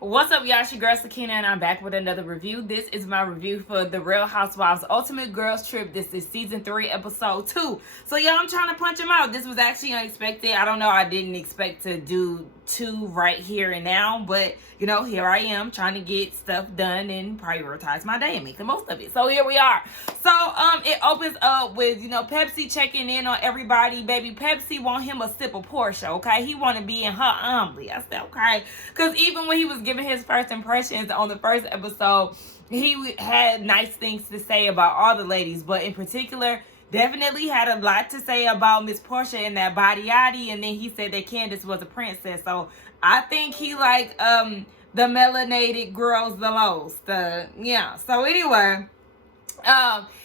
What's up, y'all? It's your girl Sakina, and I'm back with another review. This is my review for The Real Housewives Ultimate Girls Trip. This is season 3, episode 2. So, yeah, I'm trying to punch them out. This was actually unexpected. I don't know. I didn't expect to do 2 right here and now, but you know, here I am trying to get stuff done and prioritize my day and make the most of it. So here we are. So it opens up with, you know, Pepsi checking in on everybody. Baby Pepsi want him a sip of Portia, okay? He want to be in her omelet. I said, okay, because even when he was giving his first impressions on the first episode, he had nice things to say about all the ladies, but in particular, definitely had a lot to say about Miss Portia and that body yaddy, and then he said that Candace was a princess. So I think he like the melanated girls the most. Yeah. So anyway,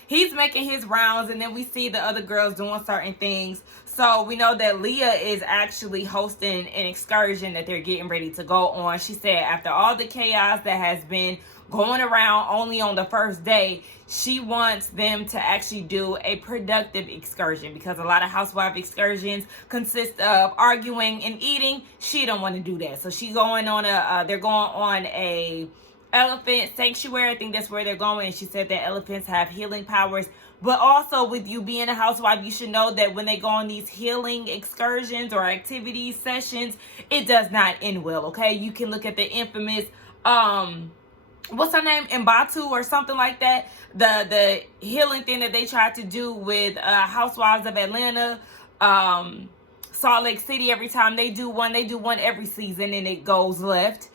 he's making his rounds, and then we see the other girls doing certain things. So we know that Leah is actually hosting an excursion that they're getting ready to go on. She said after all the chaos that has been going around only on the first day, she wants them to actually do a productive excursion, because a lot of housewife excursions consist of arguing and eating. She don't want to do that. So she's going on they're going on a elephant sanctuary. I think that's where they're going. And she said that elephants have healing powers. But also, with you being a housewife, you should know that when they go on these healing excursions or activities, sessions, it does not end well, okay? You can look at the infamous, what's her name? Mbatu or something like that. The healing thing that they tried to do with Housewives of Atlanta, Salt Lake City. Every time they do one every season and it goes left.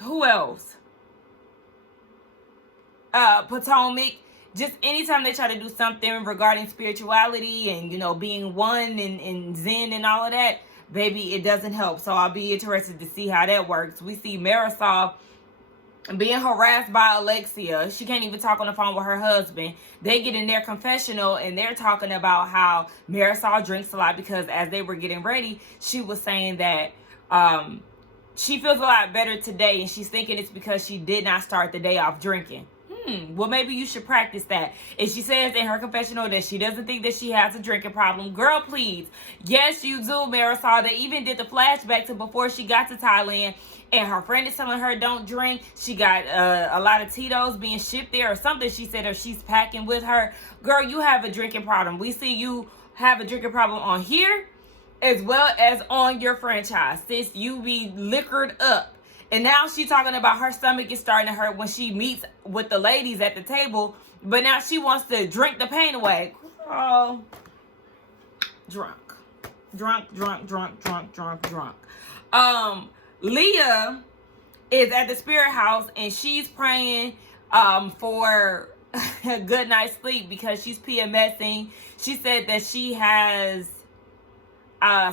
Who else? Potomac. Just anytime they try to do something regarding spirituality and, you know, being one and Zen and all of that, baby, it doesn't help. So I'll be interested to see how that works. We see Marisol being harassed by Alexia. She can't even talk on the phone with her husband. They get in their confessional and they're talking about how Marisol drinks a lot, because as they were getting ready, she was saying that she feels a lot better today, and she's thinking it's because she did not start the day off drinking. Well, maybe you should practice that. And she says in her confessional that she doesn't think that she has a drinking problem. Girl, please. Yes, you do, Marisol. They even did the flashback to before she got to Thailand, and her friend is telling her don't drink. She got a lot of Tito's being shipped there or something, she said, or she's packing with her. Girl, you have a drinking problem. We see you have a drinking problem on here as well as on your franchise. Sis, you be liquored up. And now she's talking about her stomach is starting to hurt when she meets with the ladies at the table. But now she wants to drink the pain away. Oh, drunk. Leah is at the spirit house, and she's praying for a good night's sleep because she's PMSing. She said that she has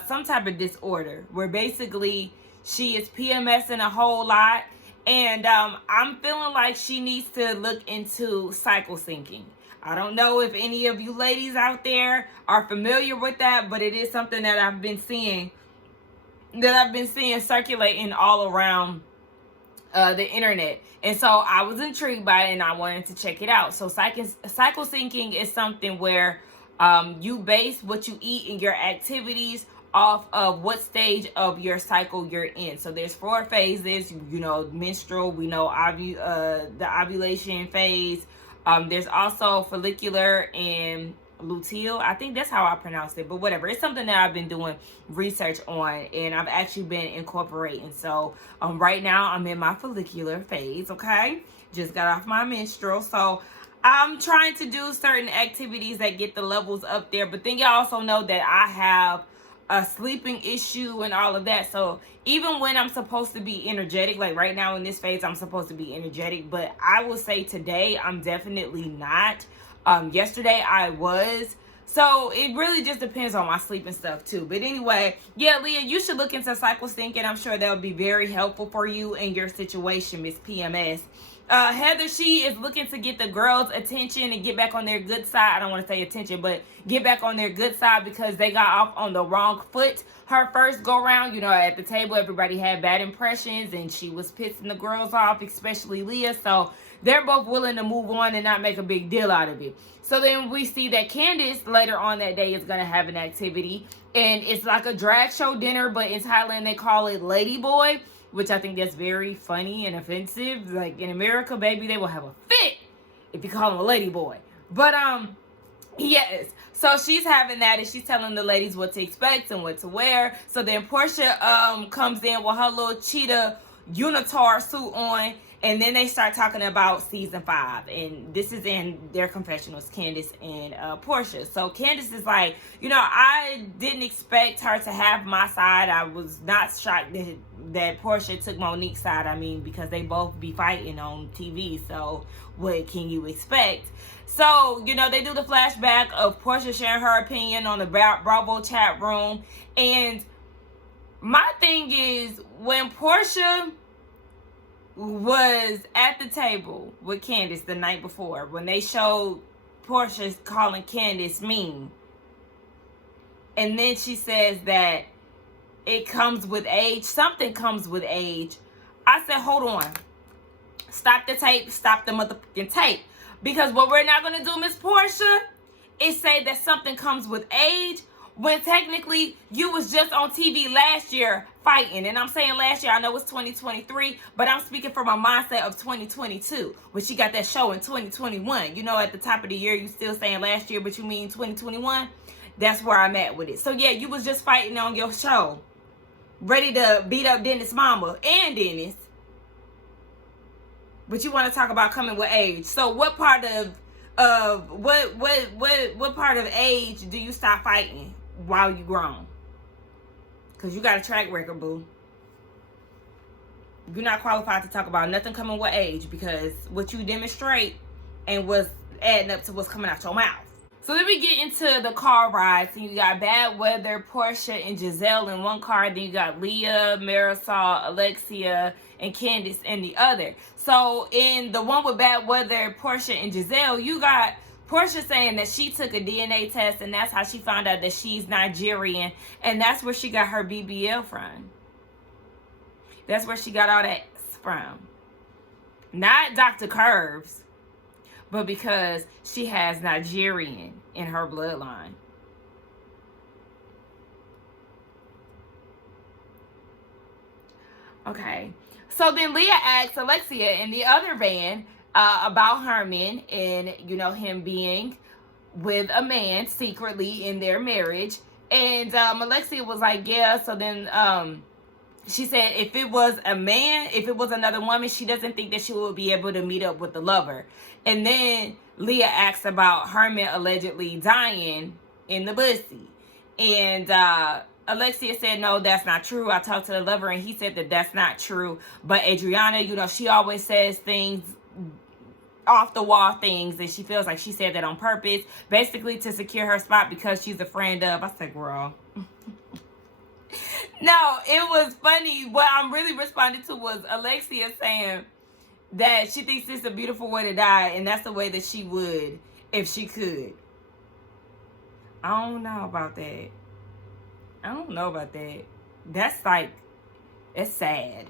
some type of disorder where basically she is PMSing a whole lot, and I'm feeling like she needs to look into cycle syncing. I don't know if any of you ladies out there are familiar with that, but it is something that I've been seeing circulating all around the internet. And so I was intrigued by it and I wanted to check it out. So cycle syncing is something where you base what you eat and your activities off of what stage of your cycle you're in. So there's 4 phases, you know, menstrual, we know the ovulation phase. There's also follicular and luteal. I think that's how I pronounced it, but whatever. It's something that I've been doing research on, and I've actually been incorporating. So right now I'm in my follicular phase, okay? Just got off my menstrual. So I'm trying to do certain activities that get the levels up there, but then you also know that I have a sleeping issue and all of that. So even when I'm supposed to be energetic, like right now in this phase, I'm supposed to be energetic, but I will say today I'm definitely not. Yesterday I was. So it really just depends on my sleep and stuff too. But anyway, yeah, Leah, you should look into cycle syncing. I'm sure that would be very helpful for you in your situation, Miss PMS. Heather, she is looking to get the girls' attention and get back on their good side. I don't want to say attention, but get back on their good side because they got off on the wrong foot. Her first go round, you know, at the table, everybody had bad impressions and she was pissing the girls off, especially Leah. So they're both willing to move on and not make a big deal out of it. So then we see that Candace later on that day is going to have an activity, and it's like a drag show dinner, but in Thailand they call it Lady Boy. which I think that's very funny and offensive. Like, in America, baby, they will have a fit if you call him a lady boy. But, yes. So she's having that, and she's telling the ladies what to expect and what to wear. So then Portia comes in with her little cheetah unitard suit on, and then they start talking about season 5, and this is in their confessionals, Candace and Portia. So Candace is like, I didn't expect her to have my side. I was not shocked that Portia took Monique's side. I mean, because they both be fighting on TV, so what can you expect? So, they do the flashback of Portia sharing her opinion on the Bravo chat room, and my thing is, when Portia was at the table with Candace the night before, when they showed Portia calling Candace mean, and then she says that it comes with age, something comes with age, I said, hold on, stop the tape, stop the motherfucking tape, because what we're not going to do, Miss Portia, is say that something comes with age, when technically you was just on TV last year fighting. And I'm saying last year, I know it's 2023, but I'm speaking from a mindset of 2022, when she got that show in 2021. At the top of the year, you still saying last year, but you mean 2021? That's where I'm at with it. So yeah, you was just fighting on your show, ready to beat up Dennis' mama and Dennis. But you want to talk about coming with age. So what part of what part of age do you stop fighting while you grown? Because you got a track record, boo. You're not qualified to talk about nothing coming with age, because what you demonstrate and what's adding up to what's coming out your mouth. So then we get into the car rides, and you got Bad Weather, Portia, and Giselle in one car. Then you got Leah, Marisol, Alexia, and Candace in the other. So in the one with Bad Weather, Portia, and Giselle, you got Portia saying that she took a DNA test, and that's how she found out that she's Nigerian, and that's where she got her BBL from. That's where she got all that from. Not Dr. Curves, but because she has Nigerian in her bloodline. Okay. So then Leah asks Alexia in the other van about Herman and, him being with a man secretly in their marriage. And Alexia was like, yeah. So then she said if it was a man, if it was another woman, she doesn't think that she would be able to meet up with the lover. And then Leah asks about Herman allegedly dying in the pussy. And Alexia said, no, that's not true. I talked to the lover and he said that that's not true. But Adriana, she always says things, off the wall things, and she feels like she said that on purpose, basically to secure her spot because she's a friend of. I said, girl. No, it was funny. What I'm really responding to was Alexia saying that she thinks it's a beautiful way to die, and that's the way that she would if she could. I don't know about that. That's like, it's sad.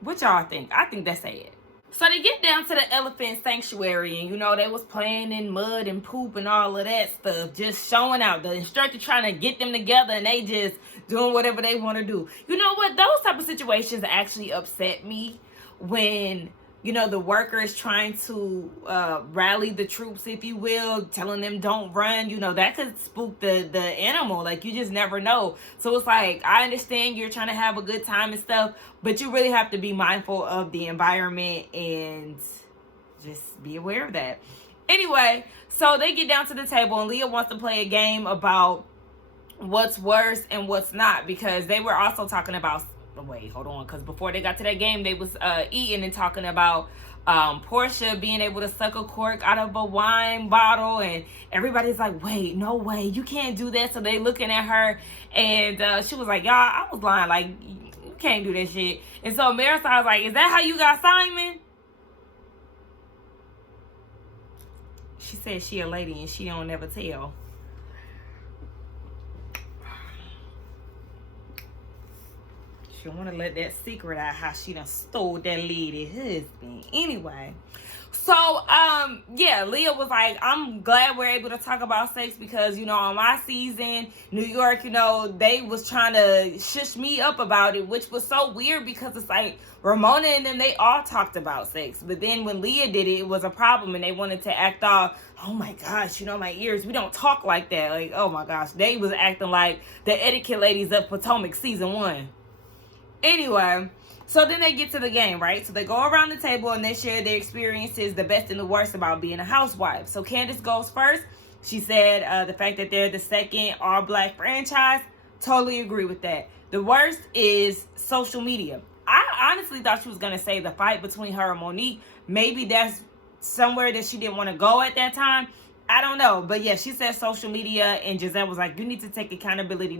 What y'all think? I think that's sad. So they get down to the elephant sanctuary, and they was playing in mud and poop and all of that stuff, just showing out. The instructor trying to get them together, and they just doing whatever they want to do. You know what? Those type of situations actually upset me, when the workers trying to rally the troops, if you will, telling them don't run. That could spook the animal. Like, you just never know. So it's like, I understand you're trying to have a good time and stuff, but you really have to be mindful of the environment and just be aware of that. Anyway, so they get down to the table, and Leah wants to play a game about what's worse and what's not, because they were also talking about, wait, hold on, because before they got to that game, they was eating and talking about Portia being able to suck a cork out of a wine bottle, and everybody's like, wait, no way, you can't do that. So they looking at her, and she was like, y'all, I was lying, like, you can't do that shit. And so Marisol was like, is that how you got Simon? She said she a lady and she don't never tell. She don't want to let that secret out how she done stole that lady husband. Anyway. So, yeah, Leah was like, I'm glad we're able to talk about sex because, you know, on my season, New York, you know, they was trying to shush me up about it, which was so weird because it's like Ramona and them, they all talked about sex. But then when Leah did it, it was a problem and they wanted to act all, oh my gosh, you know, my ears, we don't talk like that. Like, oh my gosh, they was acting like the etiquette ladies of Potomac season 1. Anyway. So then they get to the game, right? So they go around the table and they share their experiences, the best and the worst about being a housewife. So Candace goes first. She said the fact that they're the second all-black franchise, totally agree with that. The worst is social media. I honestly thought she was going to say the fight between her and Monique. Maybe that's somewhere that she didn't want to go at that time. I don't know. But yeah, she said social media and Giselle was like, you need to take accountability.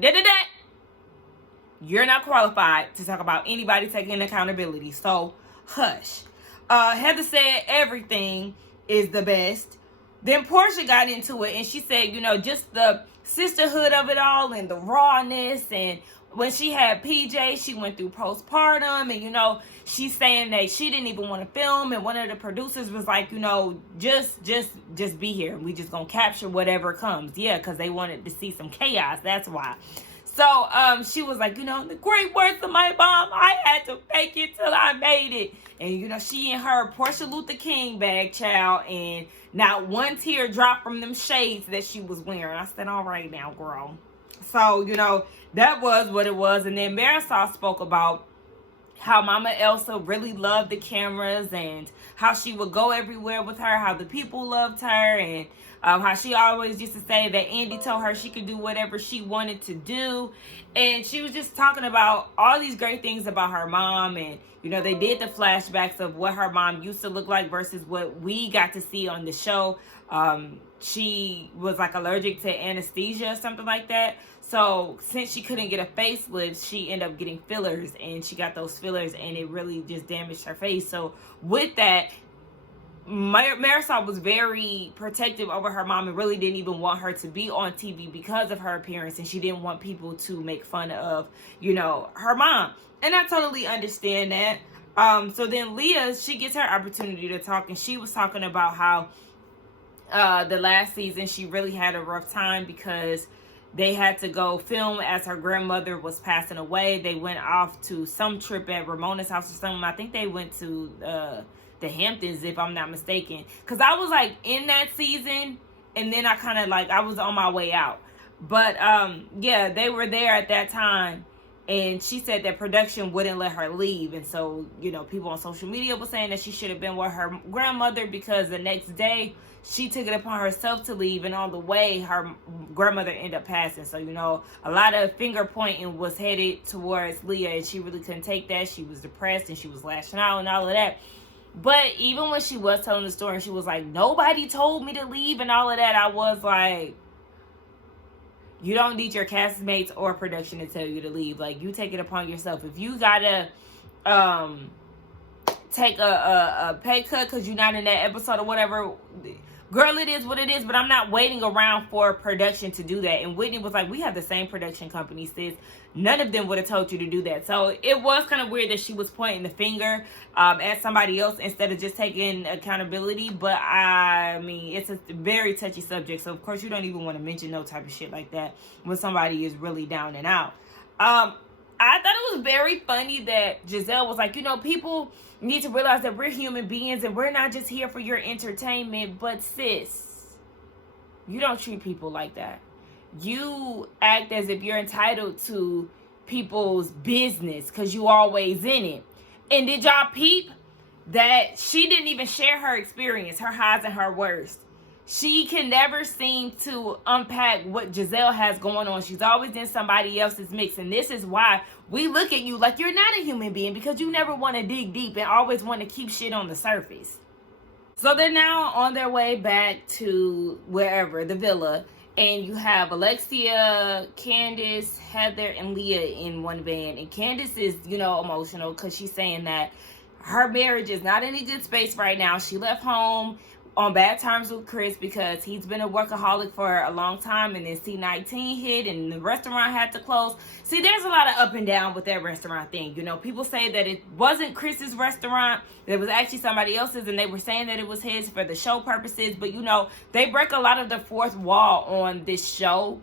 You're not qualified to talk about anybody taking accountability. So, hush. Heather said everything is the best. Then Portia got into it and she said, you know, just the sisterhood of it all and the rawness. And when she had PJ, she went through postpartum. And, you know, she's saying that she didn't even want to film. And one of the producers was like, you know, just be here. We just going to capture whatever comes. Yeah, because they wanted to see some chaos. That's why. So she was like, you know, the great words of my mom, I had to fake it till I made it. And, you know, she in her Portia Luther King bag, child, and not one tear dropped from them shades that she was wearing. I said, all right now, girl. So, you know, that was what it was. And then Marisol spoke about how Mama Elsa really loved the cameras and how she would go everywhere with her, how the people loved her, and how she always used to say that Andy told her she could do whatever she wanted to do. And she was just talking about all these great things about her mom. And, you know, they did the flashbacks of what her mom used to look like versus what we got to see on the show. She was like allergic to anesthesia or something like that. So since she couldn't get a facelift, she ended up getting fillers, and she got those fillers and it really just damaged her face. So with that, Marisol was very protective over her mom and really didn't even want her to be on TV because of her appearance, and she didn't want people to make fun of, you know, her mom. And I totally understand that. So then Leah, she gets her opportunity to talk, and she was talking about how the last season she really had a rough time because they had to go film as her grandmother was passing away. They went off to some trip at Ramona's house or something. I think they went to the Hamptons, if I'm not mistaken. Because I was like in that season, and then I kind of like, I was on my way out. But yeah, they were there at that time. And she said that production wouldn't let her leave. And so, you know, people on social media were saying that she should have been with her grandmother because the next day she took it upon herself to leave. And on the way, her grandmother ended up passing. So, you know, a lot of finger pointing was headed towards Leah. And she really couldn't take that. She was depressed and she was lashing out and all of that. But even when she was telling the story and she was like, nobody told me to leave and all of that, I was like, you don't need your castmates or production to tell you to leave. Like, you take it upon yourself. If you gotta take a pay cut because you're not in that episode or whatever, girl, it is what it is. But I'm not waiting around for production to do that. And Whitney was like, we have the same production company, sis. None of them would have told you to do that. So it was kind of weird that she was pointing the finger at somebody else instead of just taking accountability. But I mean, it's a very touchy subject. So of course you don't even want to mention no type of shit like that when somebody is really down and out. I thought it was very funny that Giselle was like, you know, people need to realize that we're human beings and we're not just here for your entertainment. But sis, you don't treat people like that. You act as if you're entitled to people's business because you always in it. And did y'all peep that she didn't even share her experience, her highs and her worst? She can never seem to unpack what Giselle has going on. She's always in somebody else's mix. And this is why we look at you like you're not a human being, because you never want to dig deep and always want to keep shit on the surface. So they're now on their way back to wherever, the villa. And you have Alexia, Candace, Heather, and Leah in one van. And Candace is, you know, emotional because she's saying that her marriage is not in a good space right now. She left home on bad terms with Chris because he's been a workaholic for a long time, and then C-19 hit and the restaurant had to close. See, there's a lot of up and down with that restaurant thing. You know, people say that it wasn't Chris's restaurant, that it was actually somebody else's, and they were saying that it was his for the show purposes. But, you know, they break a lot of the fourth wall on this show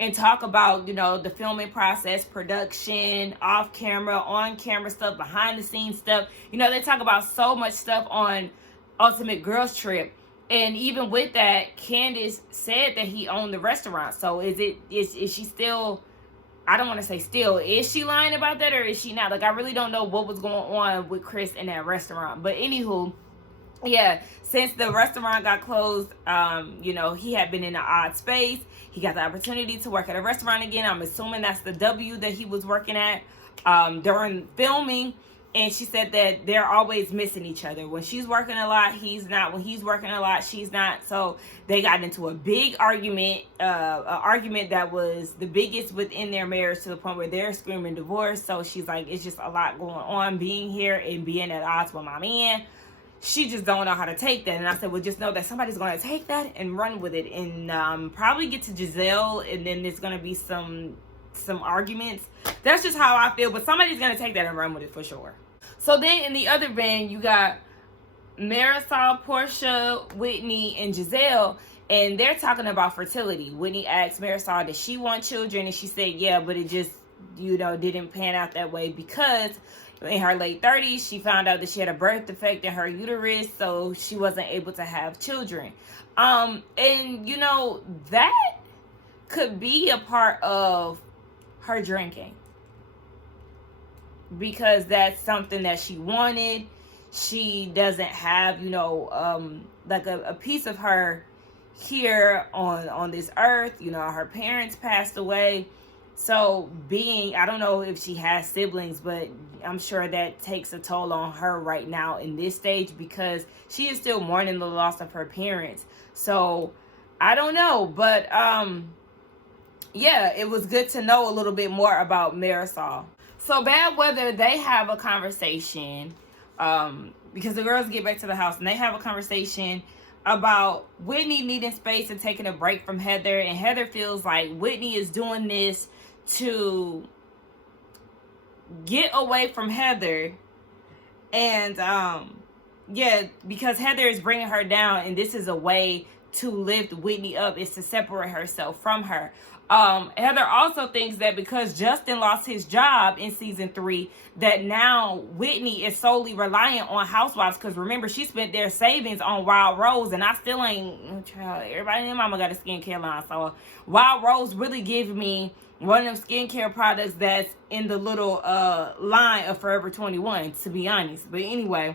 and talk about, you know, the filming process, production, off camera, on camera stuff, behind the scenes stuff. You know, they talk about so much stuff on Ultimate Girls Trip. And even with that, Candace said that he owned the restaurant. So is she still, I don't want to say still, is she lying about that or is she not? Like, I really don't know what was going on with Chris in that restaurant. But anywho, yeah, since the restaurant got closed, you know, he had been in an odd space. He got the opportunity to work at a restaurant again. I'm assuming that's the W that he was working at during filming. And she said that they're always missing each other. When she's working a lot, he's not. When he's working a lot, she's not. So they got into a big argument, an argument that was the biggest within their marriage, to the point where they're screaming divorce. So she's like, it's just a lot going on being here and being at odds with my man. She just don't know how to take that. And I said, well, just know that somebody's going to take that and run with it. And probably get to Giselle, and then there's going to be some arguments. That's just how I feel. But somebody's going to take that and run with it for sure. So then in the other band, you got Marisol, Portia, Whitney, and Giselle. And they're talking about fertility. Whitney asked Marisol, did she want children? And she said, yeah, but it just, you know, didn't pan out that way because in her late 30s, she found out that she had a birth defect in her uterus, so she wasn't able to have children. And, you know, that could be a part of her drinking, because that's something that she wanted. She doesn't have, you know, like a piece of her here on this earth. You know, her parents passed away. So I don't know if she has siblings, but I'm sure that takes a toll on her right now in this stage, because she is still mourning the loss of her parents. So I don't know, but yeah, it was good to know a little bit more about Marisol. So Bad Weather, they have a conversation, because the girls get back to the house and they have a conversation about Whitney needing space and taking a break from Heather. And Heather feels like Whitney is doing this to get away from Heather. And yeah, because Heather is bringing her down, and this is a way to lift Whitney up, is to separate herself from her. Heather also thinks that because Justin lost his job in season 3, that now Whitney is solely reliant on Housewives. Because remember, she spent their savings on Wild Rose, and I still ain't, child, everybody and their mama got a skincare line. So Wild Rose really gave me one of them skincare products that's in the little line of Forever 21, to be honest. But anyway,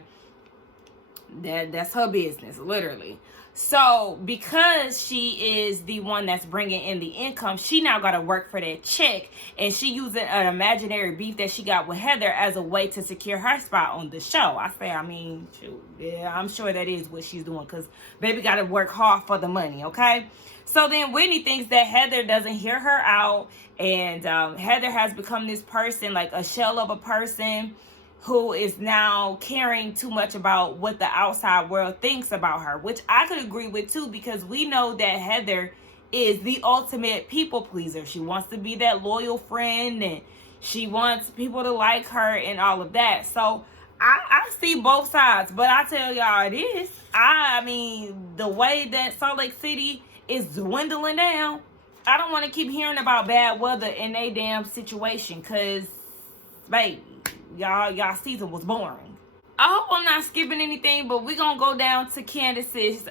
that's her business, literally. So because she is the one that's bringing in the income, she now got to work for that check, and she using an imaginary beef that she got with Heather as a way to secure her spot on the show. Shoot, yeah, I'm sure that is what she's doing, because baby got to work hard for the money, okay? So then Whitney thinks that Heather doesn't hear her out, and Heather has become this person, like a shell of a person, who is now caring too much about what the outside world thinks about her, which I could agree with too, because we know that Heather is the ultimate people pleaser. She wants to be that loyal friend, and she wants people to like her and all of that. So I see both sides, but I tell y'all this, I mean, the way that Salt Lake City is dwindling down, I don't want to keep hearing about Bad Weather in a damn situation, because, baby, y'all season was boring. I hope I'm not skipping anything, but we're gonna go down to Candace's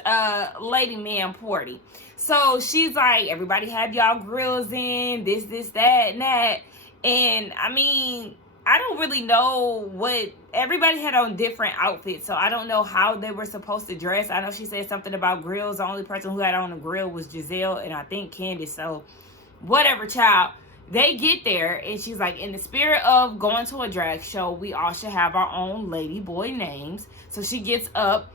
lady man party. So she's like, everybody have y'all grills in, this, that, and that. And I mean, I don't really know what, everybody had on different outfits, so I don't know how they were supposed to dress. I know she said something about grills. The only person who had on a grill was Giselle and I think Candace. So whatever, child. They get there, and she's like, in the spirit of going to a drag show, we all should have our own lady boy names. So she gets up,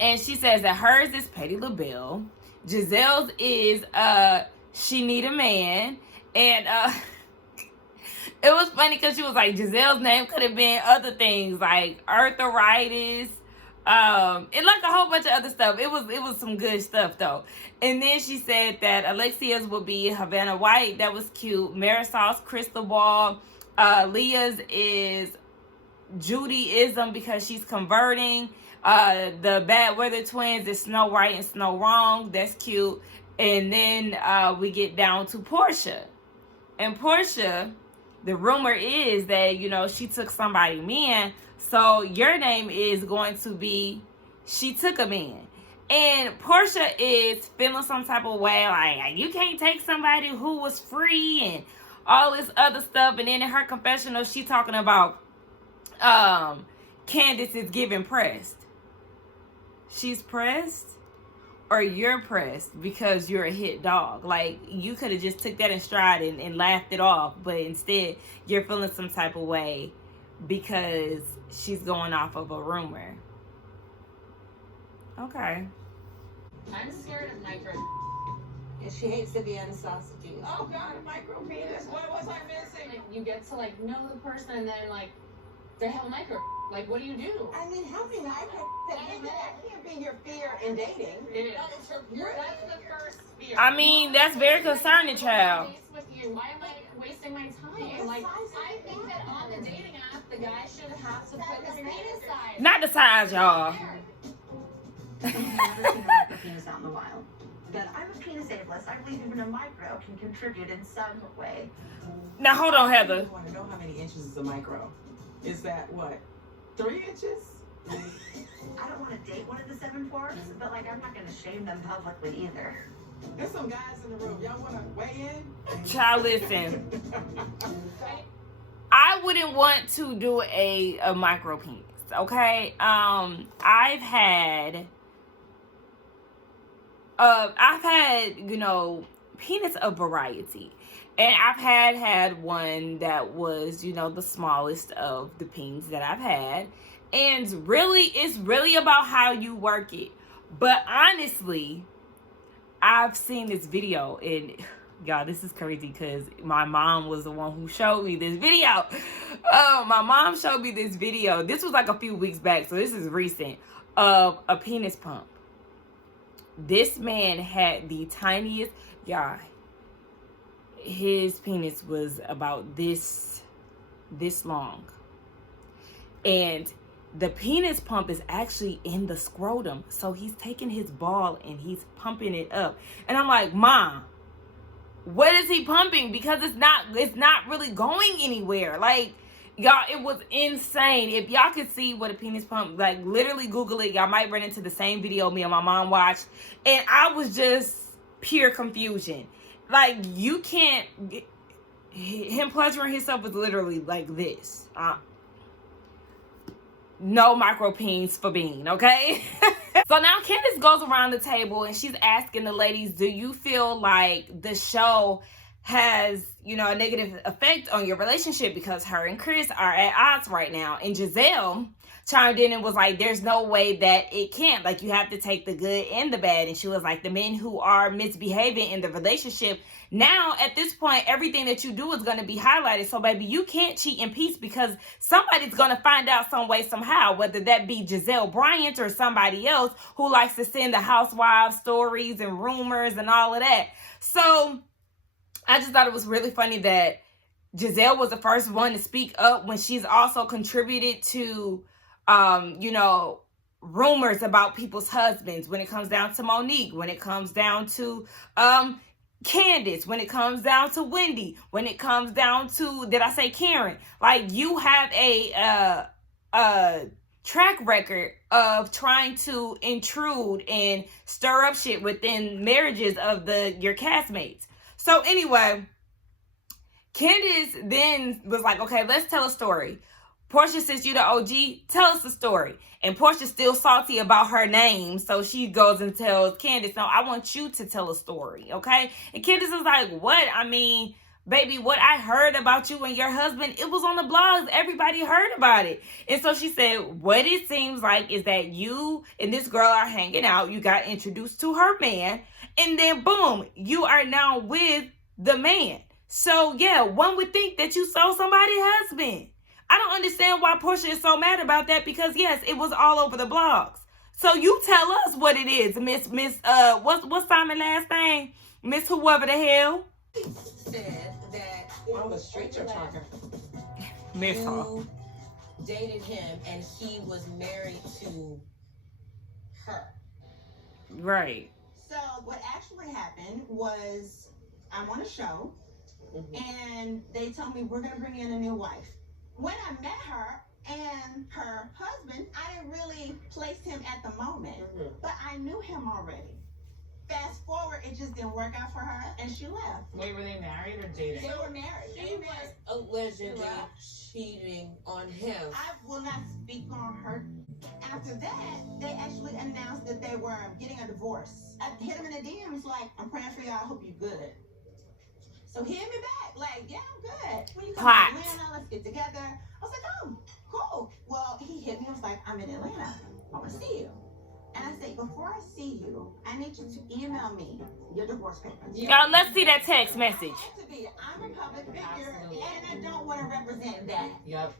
and she says that hers is Petty LaBelle. Giselle's is She Need a Man. And it was funny because she was like, Giselle's name could have been other things like arthritis, And like a whole bunch of other stuff. It was some good stuff though. And then she said that Alexia's would be Havana White. That was cute. Marisol's Crystal Ball. Leah's is Judaism because she's converting. The Bad Weather Twins is Snow Right and Snow Wrong. That's cute. And then we get down to Portia. And Portia, the rumor is that, you know, she took somebody man. So your name is going to be She Took a Man. And Portia is feeling some type of way, like you can't take somebody who was free and all this other stuff. And then in her confessional, she talking about Candace is giving pressed. She's pressed, or you're pressed because you're a hit dog. Like, you could have just took that in stride and laughed it off, but instead you're feeling some type of way because she's going off of a rumor. Okay. I'm scared of micro. And she hates the Vienna sausages. Oh God, a micro penis. What was I missing? Like, you get to like know the person, and then like they have a micro. Like, what do you do? I mean, how many micro? That can't be your fear in dating. It is. That's the first fear. I mean, that's very concerning, child. With you. Why am I wasting my time? Like, I think that on the dating app, the guy should have to put his penis size. Not the size, y'all. I've never seen a micro penis out in the wild. But I'm a penis ableist. I believe even a micro can contribute in some way. Now, hold on, Heather. I want to know how many inches is a micro. Is that, what, 3 inches? I don't want to date one of the 7-4s, but like I'm not going to shame them publicly either. There's some guys in the room. Y'all want to weigh in? Child, listen. I wouldn't want to do a micro penis, okay? I've had, you know, penis of variety. And I've had one that was, you know, the smallest of the peens that I've had. And really, it's really about how you work it. But honestly, I've seen this video, and y'all, this is crazy because my mom was the one who showed me this video. My mom showed me this video. This was like a few weeks back, so this is recent, of a penis pump. This man had the tiniest, y'all, his penis was about this long. And the penis pump is actually in the scrotum. So he's taking his ball and he's pumping it up. And I'm like, Mom, what is he pumping? Because it's not really going anywhere. Like, y'all, it was insane. If y'all could see what a penis pump, like, literally Google it. Y'all might run into the same video me and my mom watched. And I was just pure confusion. Like, you can't, him pleasuring himself was literally like this. No micro peens for Bean, okay? So now Candace goes around the table and she's asking the ladies, do you feel like the show has, you know, a negative effect on your relationship because her and Chris are at odds right now? And Giselle chimed in and was like, there's no way that it can't. Like, you have to take the good and the bad. And she was like, the men who are misbehaving in the relationship, now at this point, everything that you do is going to be highlighted. So baby, you can't cheat in peace because somebody's going to find out some way, somehow, whether that be Giselle Bryant or somebody else who likes to send the Housewives stories and rumors and all of that. So I just thought it was really funny that Giselle was the first one to speak up when she's also contributed to, you know, rumors about people's husbands when it comes down to Monique, when it comes down to Candace, when it comes down to Wendy, when it comes down to, did I say Karen? Like, you have a track record of trying to intrude and stir up shit within marriages of your castmates. So anyway, Candace then was like, okay, let's tell a story. Portia, since you the OG, tell us the story. And Portia's still salty about her name, so she goes and tells Candace, no, I want you to tell a story, okay? And Candace is like, what? I mean, baby, what I heard about you and your husband, it was on the blogs. Everybody heard about it. And so she said, what it seems like is that you and this girl are hanging out. You got introduced to her man, and then boom, you are now with the man. So yeah, one would think that you saw somebody's husband. I don't understand why Portia is so mad about that, because yes, it was all over the blogs. So you tell us what it is, Miss what's Simon's last name? Miss whoever the hell. Said that Oh, the streets are talking. Miss her. you dated him and he was married to her. Right. So what actually happened was I'm on a show and they told me we're gonna bring in a new wife. When I met her and her husband, I didn't really place him at the moment, but I knew him already. Fast forward, it just didn't work out for her and she left. Wait, were they married or dating? They were married. She was allegedly cheating on him. I will not speak on her. After that, they actually announced that they were getting a divorce. I hit him in the DMs like, I'm praying for you, I hope you're good. So he hit me back, like, yeah, I'm good. When you come Plot. to Atlanta, let's get together. I was like, oh, cool. Well, he hit me, I was like, I'm in Atlanta. I want to see you. And I said, before I see you, I need you to email me your divorce papers. Y'all, let's see that text message. I'm a public figure, and I don't want to represent that. Yep.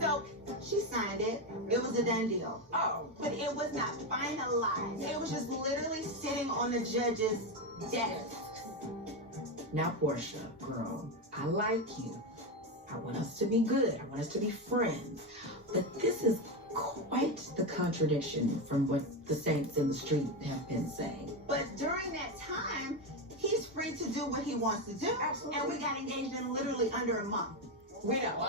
So she signed it. It was a done deal. Oh, But it was not finalized. It was just literally sitting on the judge's desk. now Portia, girl, I like you. I want us to be good. I want us to be friends. But this is quite the contradiction from what the saints in the street have been saying. But during that time, he's free to do what he wants to do. Absolutely. And we got engaged in literally under a month. We know.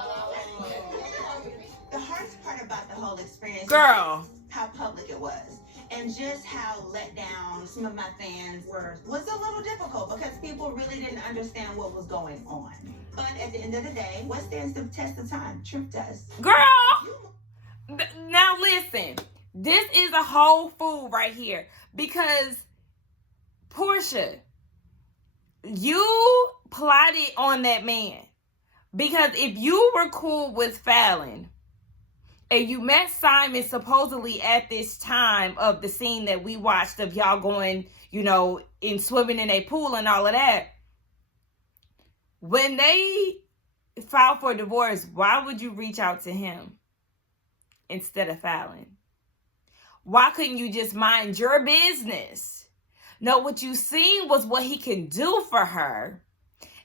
The hardest part about the whole experience Girl. is how public it was. And just how let down some of my fans were was a little difficult because people really didn't understand what was going on. But at the end of the day, what stands the test of time? Truth does. Girl. Now listen. This is a whole fool right here. Because Portia, you plotted on that man. Because if you were cool with Fallon and you met Simon supposedly at this time of the scene that we watched of y'all going, you know, in swimming in a pool and all of that, when they filed for divorce, why would you reach out to him instead of Fallon? Why couldn't you just mind your business? No, what you seen was what he can do for her.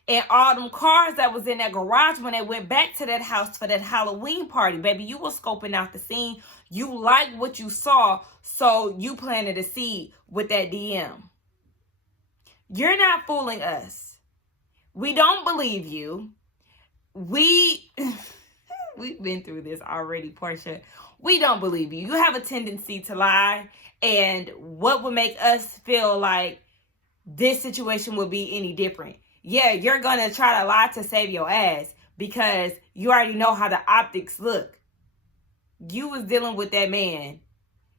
And all them cars that was in that garage when they went back to that house for that Halloween party. Baby, you were scoping out the scene. You liked what you saw, so you planted a seed with that DM. You're not fooling us. We don't believe you. We've been through this already, Portia. We don't believe you. You have a tendency to lie. And what would make us feel like this situation would be any different? Yeah, you're going to try to lie to save your ass because you already know how the optics look. You was dealing with that man.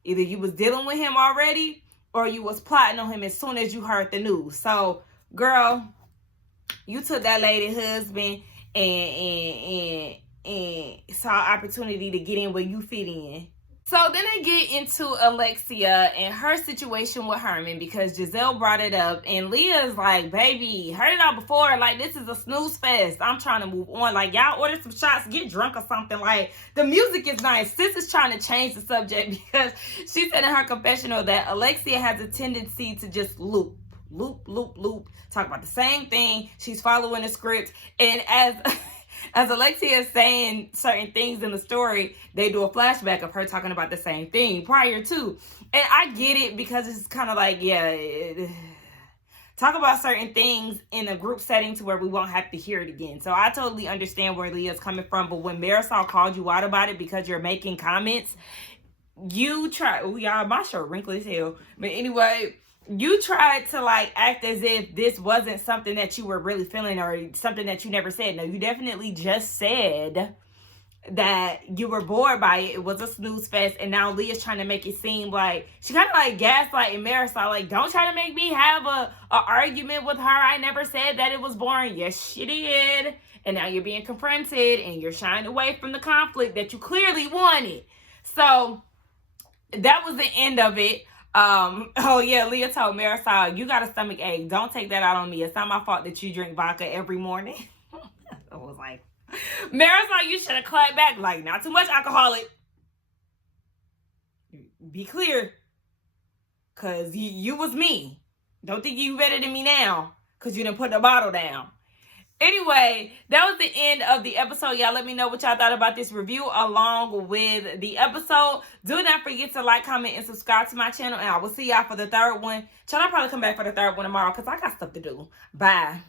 Either you was dealing with him already or you was plotting on him as soon as you heard the news. So, girl, you took that lady husband and saw opportunity to get in where you fit in. So then they get into Alexia and her situation with Herman because Giselle brought it up. And Leah's like, baby, heard it all before. Like, this is a snooze fest. I'm trying to move on. Like, y'all order some shots, get drunk or something. Like, the music is nice. Sis is trying to change the subject because she said in her confessional that Alexia has a tendency to just loop, talk about the same thing. She's following the script. And as Alexia is saying certain things in the story, they do a flashback of her talking about the same thing prior to. And I get it because it's kind of like, talk about certain things in a group setting to where we won't have to hear it again. So I totally understand where Leah's coming from. But when Marisol called you out about it because you're making comments, you try. Oh, y'all, my shirt wrinkled as hell. But anyway, you tried to like act as if this wasn't something that you were really feeling or something that you never said. No, you definitely just said that you were bored by it. It was a snooze fest. And now Leah's trying to make it seem like she kind of like gaslighting Marisol. Like, don't try to make me have a argument with her. I never said that it was boring. Yes, she did. And now you're being confronted and you're shying away from the conflict that you clearly wanted. So that was the end of it. Leah told Marisol, you got a stomach ache. Don't take that out on me. It's not my fault that you drink vodka every morning. I was like, Mary's like, you should have clapped back. Like, not too much, alcoholic. Be clear. Because you was me. Don't think you better than me now. Because you didn't put the bottle down. Anyway, that was the end of the episode. Y'all let me know what y'all thought about this review along with the episode. Do not forget to like, comment, and subscribe to my channel. And I will see y'all for the third one. I'll probably come back for the third one tomorrow because I got stuff to do. Bye.